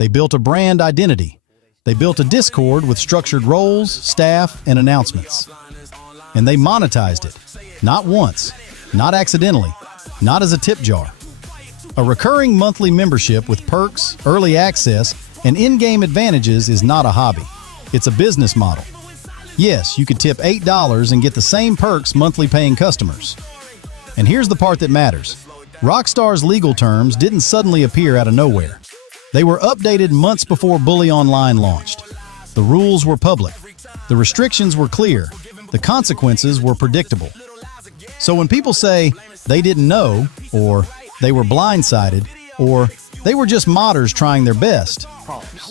They built a brand identity. They built a Discord with structured roles, staff, and announcements. And they monetized it. Not once, not accidentally, not as a tip jar. A recurring monthly membership with perks, early access, and in-game advantages is not a hobby. It's a business model. Yes, you could tip $8 and get the same perks monthly paying customers. And here's the part that matters. Rockstar's legal terms didn't suddenly appear out of nowhere. They were updated months before Bully Online launched. The rules were public. The restrictions were clear. The consequences were predictable. So when people say they didn't know, or they were blindsided, or they were just modders trying their best.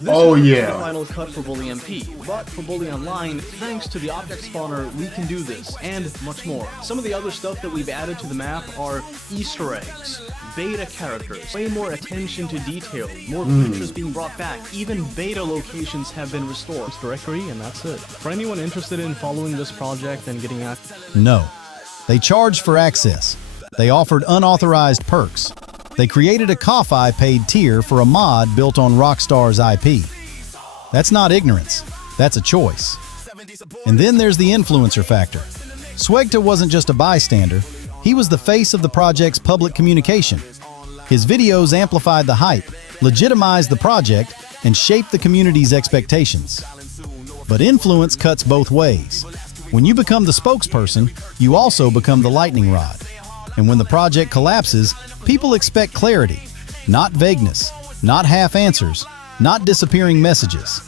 Oh yeah. The final cut for Bully MP, but for Bully Online, thanks to the object spawner, we can do this, and much more. Some of the other stuff that we've added to the map are Easter eggs, beta characters, way more attention to detail, more pictures being brought back, even beta locations have been restored. Directory, and that's it. For anyone interested in following this project and getting access. No. They charged for access. They offered unauthorized perks. They created a Ko-Fi paid tier for a mod built on Rockstar's IP. That's not ignorance. That's a choice. And then there's the influencer factor. Swegta wasn't just a bystander. He was the face of the project's public communication. His videos amplified the hype, legitimized the project, and shaped the community's expectations. But influence cuts both ways. When you become the spokesperson, you also become the lightning rod. And when the project collapses, people expect clarity, not vagueness, not half answers, not disappearing messages.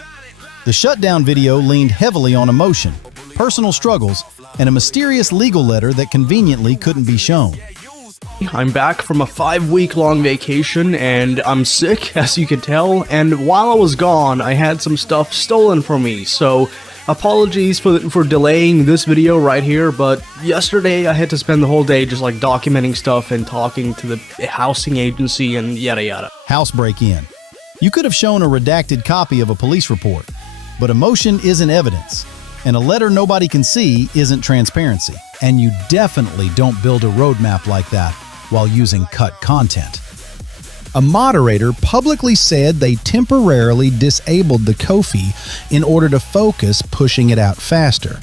The shutdown video leaned heavily on emotion, personal struggles, and a mysterious legal letter that conveniently couldn't be shown. I'm back from a 5-week-long vacation, and I'm sick, as you can tell, and while I was gone, I had some stuff stolen from me, so apologies for delaying this video right here, but yesterday I had to spend the whole day just like documenting stuff and talking to the housing agency and yada yada. House break-in. You could have shown a redacted copy of a police report, but emotion isn't evidence, and a letter nobody can see isn't transparency. And you definitely don't build a roadmap like that while using cut content. A moderator publicly said they temporarily disabled the Ko-Fi in order to focus pushing it out faster.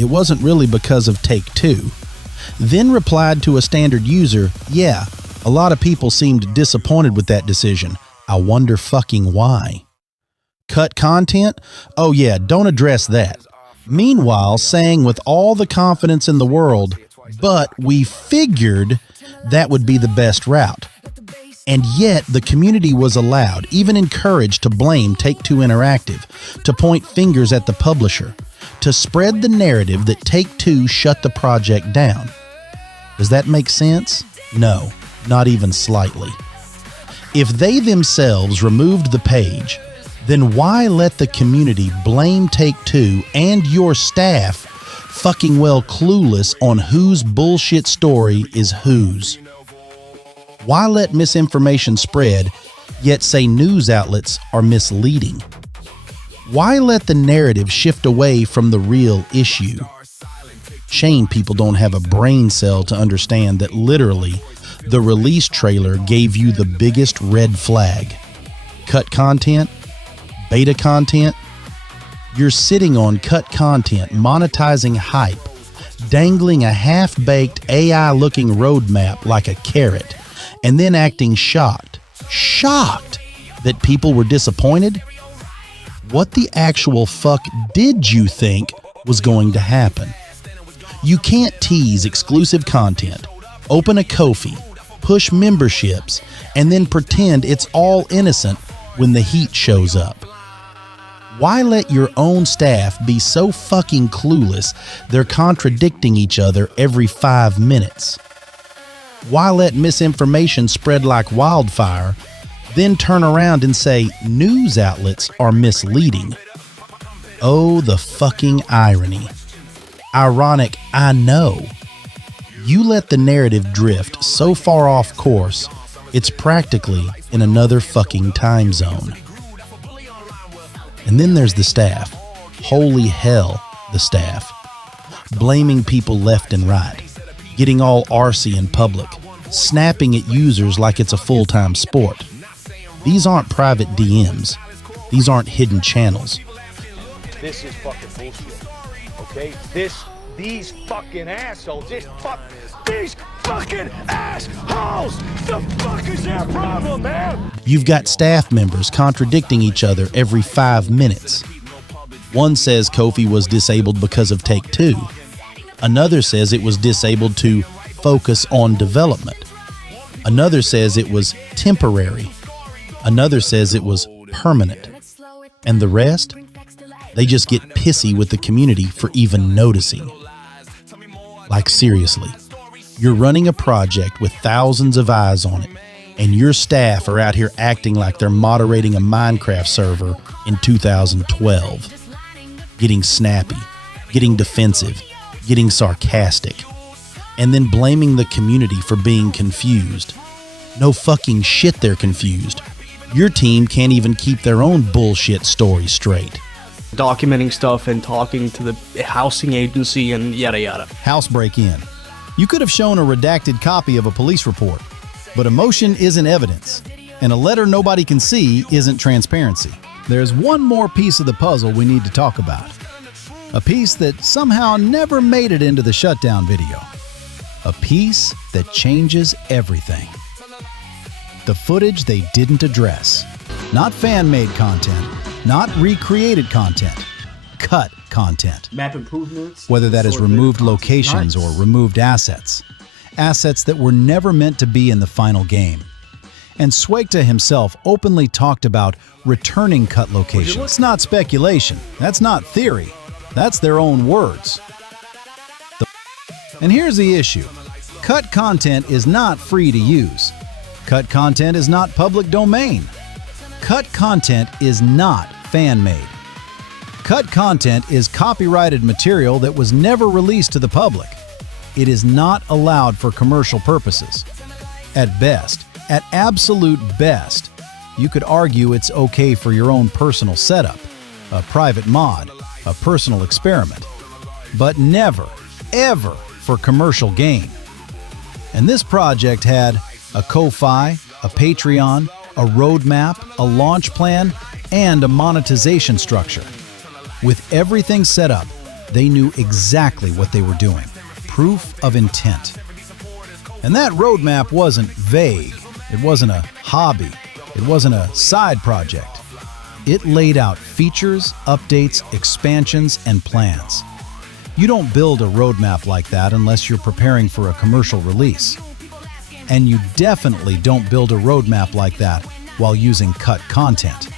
It wasn't really because of Take-Two. Then replied to a standard user, yeah, a lot of people seemed disappointed with that decision. I wonder fucking why. Cut content? Oh yeah, don't address that. Meanwhile, saying with all the confidence in the world, but we figured that would be the best route. And yet, the community was allowed, even encouraged, to blame Take-Two Interactive, to point fingers at the publisher, to spread the narrative that Take-Two shut the project down. Does that make sense? No, not even slightly. If they themselves removed the page, then why let the community blame Take-Two and your staff fucking well clueless on whose bullshit story is whose? Why let misinformation spread, yet say news outlets are misleading? Why let the narrative shift away from the real issue? Shame people don't have a brain cell to understand that literally the release trailer gave you the biggest red flag. Cut content? Beta content? You're sitting on cut content, monetizing hype, dangling a half-baked AI-looking roadmap like a carrot, and then acting shocked that people were disappointed? What the actual fuck did you think was going to happen? You can't tease exclusive content, open a Ko-Fi, push memberships, and then pretend it's all innocent when the heat shows up. Why let your own staff be so fucking clueless they're contradicting each other every 5 minutes? Why let misinformation spread like wildfire, then turn around and say news outlets are misleading? Oh, the fucking irony. Ironic, I know. You let the narrative drift so far off course, it's practically in another fucking time zone. And then there's the staff. Holy hell, the staff. Blaming people left and right. Getting all arsey in public. Snapping at users like it's a full-time sport. These aren't private DMs. These aren't hidden channels. This is fucking bullshit. Okay? These fucking assholes, these fucking assholes! The fuck is their problem, man? You've got staff members contradicting each other every 5 minutes. One says Kofi was disabled because of Take Two. Another says it was disabled to focus on development. Another says it was temporary. Another says it was permanent. And the rest? They just get pissy with the community for even noticing. Like seriously, you're running a project with thousands of eyes on it, and your staff are out here acting like they're moderating a Minecraft server in 2012. Getting snappy, getting defensive, getting sarcastic, and then blaming the community for being confused. No fucking shit, they're confused. Your team can't even keep their own bullshit story straight. Documenting stuff and talking to the housing agency and yada yada. House break-in. You could have shown a redacted copy of a police report, but emotion isn't evidence, and a letter nobody can see isn't transparency. There's one more piece of the puzzle we need to talk about. A piece that somehow never made it into the shutdown video. A piece that changes everything. The footage they didn't address. Not fan-made content, not recreated content, cut content. Map improvements. Whether that is removed locations or removed assets. Assets that were never meant to be in the final game. And Swegta himself openly talked about returning cut locations. It's not speculation. That's not theory. That's their own words. And here's the issue. Cut content is not free to use. Cut content is not public domain. Cut content is not fan-made. Cut content is copyrighted material that was never released to the public. It is not allowed for commercial purposes. At best, at absolute best, you could argue it's okay for your own personal setup, a private mod, a personal experiment, but never, ever for commercial gain. And this project had a Ko-Fi, a Patreon, a roadmap, a launch plan, and a monetization structure. With everything set up, they knew exactly what they were doing. Proof of intent. And that roadmap wasn't vague. It wasn't a hobby. It wasn't a side project. It laid out features, updates, expansions, and plans. You don't build a roadmap like that unless you're preparing for a commercial release. And you definitely don't build a roadmap like that while using cut content.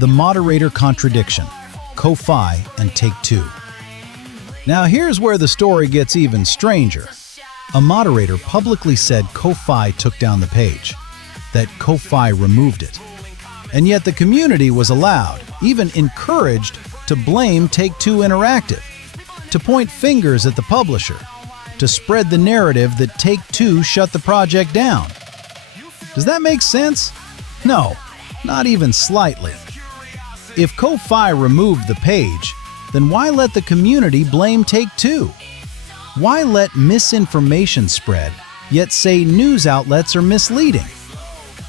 The moderator contradiction, Ko-Fi and Take Two. Now here's where the story gets even stranger. A moderator publicly said Ko-Fi took down the page, that Ko-Fi removed it. And yet the community was allowed, even encouraged, to blame Take Two Interactive, to point fingers at the publisher, to spread the narrative that Take Two shut the project down. Does that make sense? No, not even slightly. If Ko-Fi removed the page, then why let the community blame Take Two? Why let misinformation spread, yet say news outlets are misleading?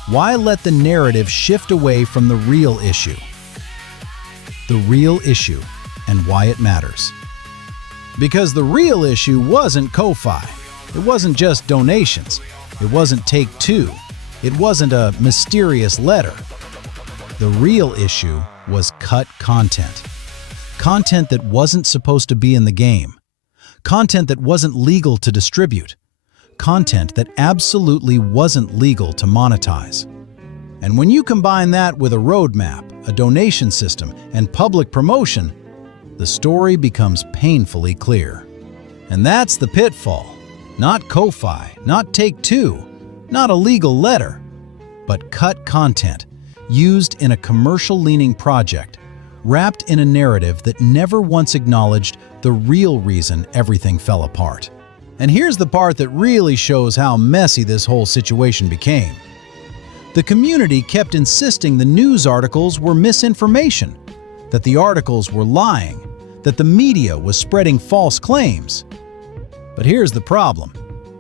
Why let the narrative shift away from the real issue? The real issue and why it matters. Because the real issue wasn't Ko-Fi. It wasn't just donations. It wasn't Take Two. It wasn't a mysterious letter. The real issue was cut content. Content that wasn't supposed to be in the game. Content that wasn't legal to distribute. Content that absolutely wasn't legal to monetize. And when you combine that with a roadmap, a donation system, and public promotion, the story becomes painfully clear. And that's the pitfall. Not Ko-Fi, not Take Two, not a legal letter, but cut content used in a commercial-leaning project, wrapped in a narrative that never once acknowledged the real reason everything fell apart. And here's the part that really shows how messy this whole situation became. The community kept insisting the news articles were misinformation, that the articles were lying, that the media was spreading false claims. But here's the problem.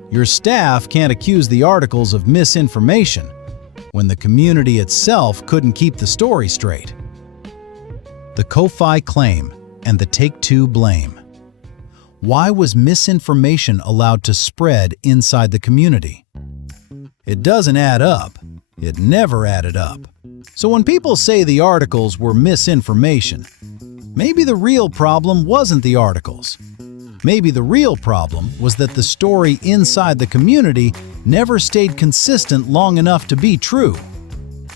Your staff can't accuse the articles of misinformation when the community itself couldn't keep the story straight. The Ko-Fi claim and the Take-Two blame. Why was misinformation allowed to spread inside the community? It doesn't add up. It never added up. So when people say the articles were misinformation, maybe the real problem wasn't the articles. Maybe the real problem was that the story inside the community never stayed consistent long enough to be true.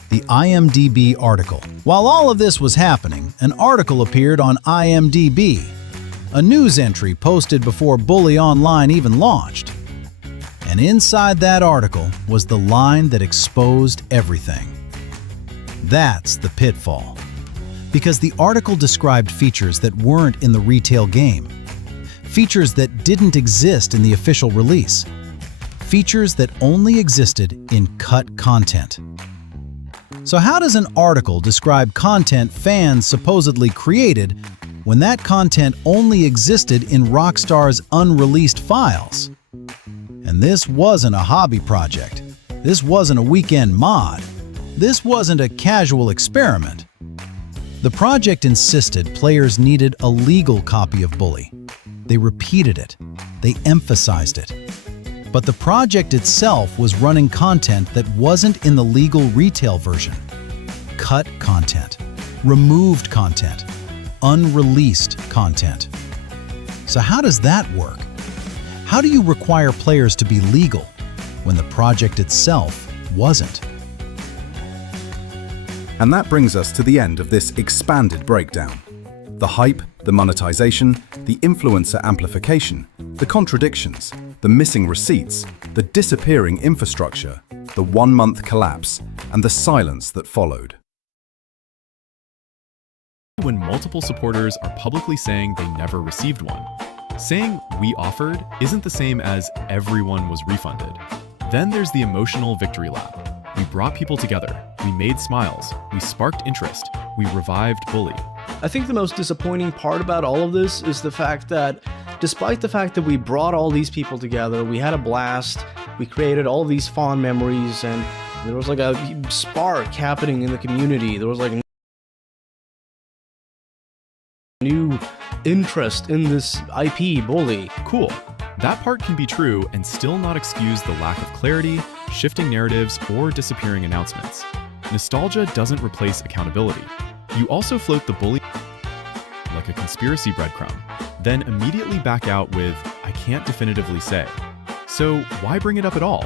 The IMDb article. While all of this was happening, an article appeared on IMDb, a news entry posted before Bully Online even launched. And inside that article was the line that exposed everything. That's the pitfall. Because the article described features that weren't in the retail game. Features that didn't exist in the official release. Features that only existed in cut content. So how does an article describe content fans supposedly created when that content only existed in Rockstar's unreleased files? And this wasn't a hobby project. This wasn't a weekend mod. This wasn't a casual experiment. The project insisted players needed a legal copy of Bully. They repeated it. They emphasized it. But the project itself was running content that wasn't in the legal retail version. Cut content, removed content, unreleased content. So how does that work? How do you require players to be legal when the project itself wasn't? And that brings us to the end of this expanded breakdown. The hype, the monetization, the influencer amplification, the contradictions, the missing receipts, the disappearing infrastructure, the 1-month collapse, and the silence that followed. When multiple supporters are publicly saying they never received one. Saying "we offered" isn't the same as "everyone was refunded." Then there's the emotional victory lap. We brought people together, we made smiles, we sparked interest, we revived Bully. I think the most disappointing part about all of this is the fact that despite the fact that we brought all these people together, we had a blast, we created all these fond memories, and there was like a spark happening in the community. There was like a new interest in this IP, Bully. Cool. That part can be true and still not excuse the lack of clarity, shifting narratives, or disappearing announcements. Nostalgia doesn't replace accountability. You also float the Bully like a conspiracy breadcrumb, then immediately back out with, "I can't definitively say." So why bring it up at all?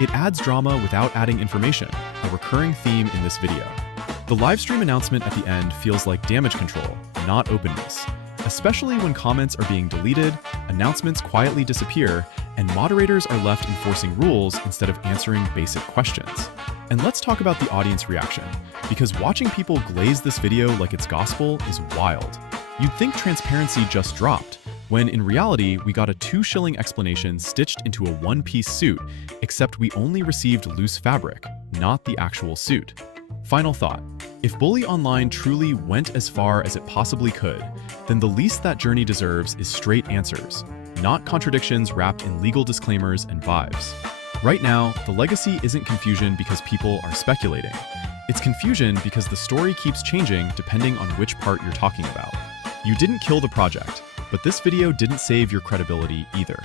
It adds drama without adding information, a recurring theme in this video. The livestream announcement at the end feels like damage control, not openness. Especially when comments are being deleted, announcements quietly disappear, and moderators are left enforcing rules instead of answering basic questions. And let's talk about the audience reaction, because watching people glaze this video like it's gospel is wild. You'd think transparency just dropped, when in reality we got a 2-shilling explanation stitched into a one-piece suit, except we only received loose fabric, not the actual suit. Final thought. If Bully Online truly went as far as it possibly could, then the least that journey deserves is straight answers, not contradictions wrapped in legal disclaimers and vibes. Right now, the legacy isn't confusion because people are speculating. It's confusion because the story keeps changing depending on which part you're talking about. You didn't kill the project, but this video didn't save your credibility either.